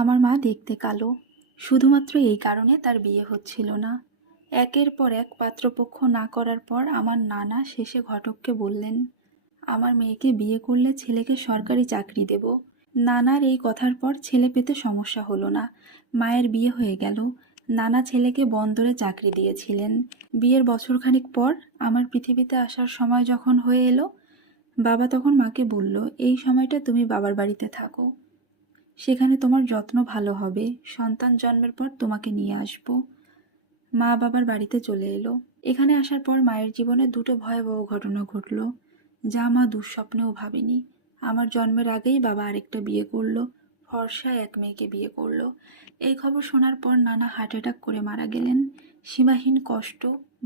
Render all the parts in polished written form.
আমার মা দেখতে কালো, শুধুমাত্র এই কারণে তার বিয়ে হচ্ছিল না। একের পর এক পাত্রপক্ষ না করার পর আমার নানা শেষে ঘটককে বললেন, আমার মেয়েকে বিয়ে করলে ছেলেকে সরকারি চাকরি দেব। নানার এই কথার পর ছেলে পেতে সমস্যা হলো না। মায়ের বিয়ে হয়ে গেল। নানা ছেলেকে বন্দরে চাকরি দিয়েছিলেন। বিয়ের বছরখানেক পর আমার পৃথিবীতে আসার সময় যখন হয়ে এলো, বাবা তখন মাকে বলল, এই সময়টা তুমি বাবার বাড়িতে থাকো, সেখানে তোমার যত্ন ভালো হবে, সন্তান জন্মের পর তোমাকে নিয়ে আসবো। মা বাবার বাড়িতে চলে এলো। এখানে আসার পর মায়ের জীবনে দুটো ভয়াবহ ঘটনা ঘটলো, যা মা দুঃস্বপ্নেও ভাবেনি। আমার জন্মের আগেই বাবা আরেকটা বিয়ে করলো, ফর্সা এক মেয়েকে বিয়ে করলো। এই খবর শোনার পর নানা হার্ট অ্যাটাক করে মারা গেলেন। সীমাহীন কষ্ট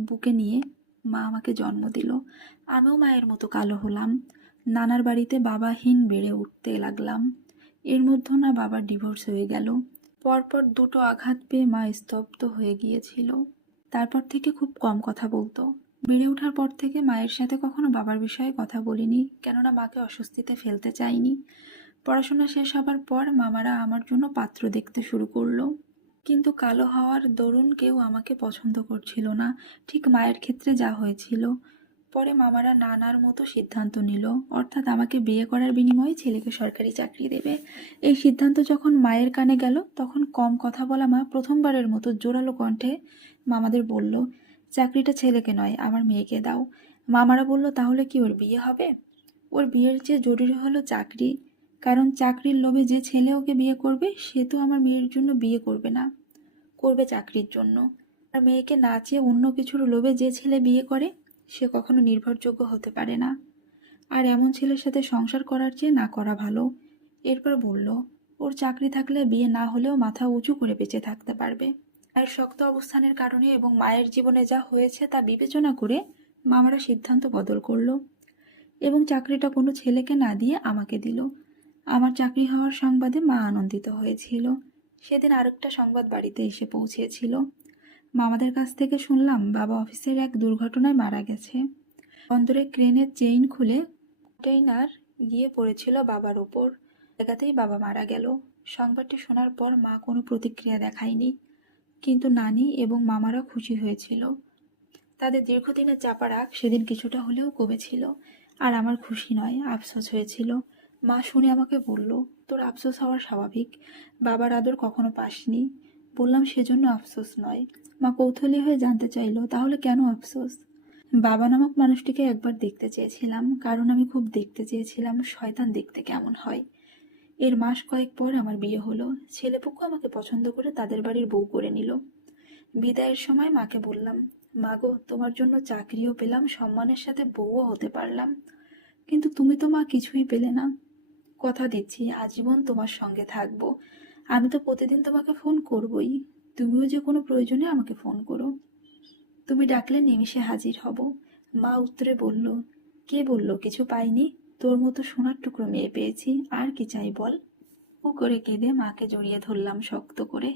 বুকে নিয়ে মা আমাকে জন্ম দিল। আমিও মায়ের মতো কালো হলাম। নানার বাড়িতে বাবাহীন বেড়ে উঠতে লাগলাম। এর মধ্যে না বাবার ডিভোর্স হয়ে গেল। পরপর দুটো আঘাত পেয়ে মা স্তব্ধ হয়ে গিয়েছিল। তারপর থেকে খুব কম কথা বলতো। বেড়ে ওঠার পর থেকে মায়ের সাথে কখনো বাবার বিষয়ে কথা বলিনি, কেননা মাকে অস্বস্তিতে ফেলতে চাইনি। পড়াশোনা শেষ হবার পর মামারা আমার জন্য পাত্র দেখতে শুরু করলো, কিন্তু কালো হওয়ার দরুন কেউ আমাকে পছন্দ করছিল না, ঠিক মায়ের ক্ষেত্রে যা হয়েছিল। পরে মামারা নানার মতো সিদ্ধান্ত নিল, অর্থাৎ আমাকে বিয়ে করার বিনিময়ে ছেলেকে সরকারি চাকরি দেবে। এই সিদ্ধান্ত যখন মায়ের কানে গেল, তখন কম কথা বলা মা প্রথমবারের মতো জোরালো কণ্ঠে মামাদের বলল, চাকরিটা ছেলেকে নয়, আমার মেয়েকে দাও। মামারা বলল, তাহলে কি ওর বিয়ে হবে? ওর বিয়ের চেয়ে জরুরি হলো চাকরি, কারণ চাকরির লোভে যে ছেলে ওকে বিয়ে করবে সে তো আমার মেয়ের জন্য বিয়ে করবে না, করবে চাকরির জন্য। আর মেয়েকে না চেয়ে অন্য কিছুর লোভে যে ছেলে বিয়ে করে সে কখনো নির্ভরযোগ্য হতে পারে না। আর এমন ছেলের সাথে সংসার করার চেয়ে না করা ভালো। এরপর বলল, ওর চাকরি থাকলে বিয়ে না হলেও মাথা উঁচু করে বেঁচে থাকতে পারবে। মায়ের শক্ত অবস্থানের কারণে এবং মায়ের জীবনে যা হয়েছে তা বিবেচনা করে মামারা সিদ্ধান্ত বদল করলো এবং চাকরিটা কোনো ছেলেকে না দিয়ে আমাকে দিল। আমার চাকরি হওয়ার সংবাদে মা আনন্দিত হয়েছিল। সেদিন আরেকটা সংবাদ বাড়িতে এসে পৌঁছেছিল। মামাদের কাছ থেকে শুনলাম বাবা অফিসের এক দুর্ঘটনায় মারা গেছে। বন্দরে ক্রেনের চেইন খুলে কন্টেইনার গিয়ে পড়েছিল বাবার ওপর। জায়গাতেই বাবা মারা গেল। সংবাদটি শোনার পর মা কোনো প্রতিক্রিয়া দেখায়নি, কিন্তু নানি এবং মামারা খুশি হয়েছিল। তাদের দীর্ঘদিনের চাপা রাগ সেদিন কিছুটা হলেও কমেছিল। আর আমার খুশি নয়, আফসোস হয়েছিল। মা শুনে আমাকে বলল, তোর আফসোস হওয়ার স্বাভাবিক, বাবার আদর কখনো পাসনি। বললাম, সেজন্য আফসোস নয়। মা কৌতূহলী হয়ে জানতে চাইল, তাহলে কেন আফসোস? বাবা নামক মানুষটিকে একবার দেখতে চেয়েছিলাম, কারণ আমি খুব দেখতে চেয়েছিলাম শয়তান দেখতে কেমন হয়। এর মাস কয়েক পর আমার বিয়ে হলো। ছেলেপক্ষ আমাকে পছন্দ করে তাদের বাড়ির বউ করে নিল। বিদায়ের সময় মাকে বললাম, মা গো, তোমার জন্য চাকরিও পেলাম, সম্মানের সাথে বউও হতে পারলাম, কিন্তু তুমি তো মা কিছুই পেলে না। কথা দিচ্ছি আজীবন তোমার সঙ্গে থাকবো। আমি তো প্রতিদিন তোমাকে ফোন করবই, তুমিও যে কোনো প্রয়োজনে আমাকে ফোন করো। তুমি ডাকলে নিমিষে হাজির হব। মা উত্তরে বলল, কে বলল কিছু পাইনি? তোর মতো সোনার টুকরো মেয়ে পেয়েছি, আর কি চাই বল। ও করে কেঁদে মাকে জড়িয়ে ধরলাম শক্ত করে।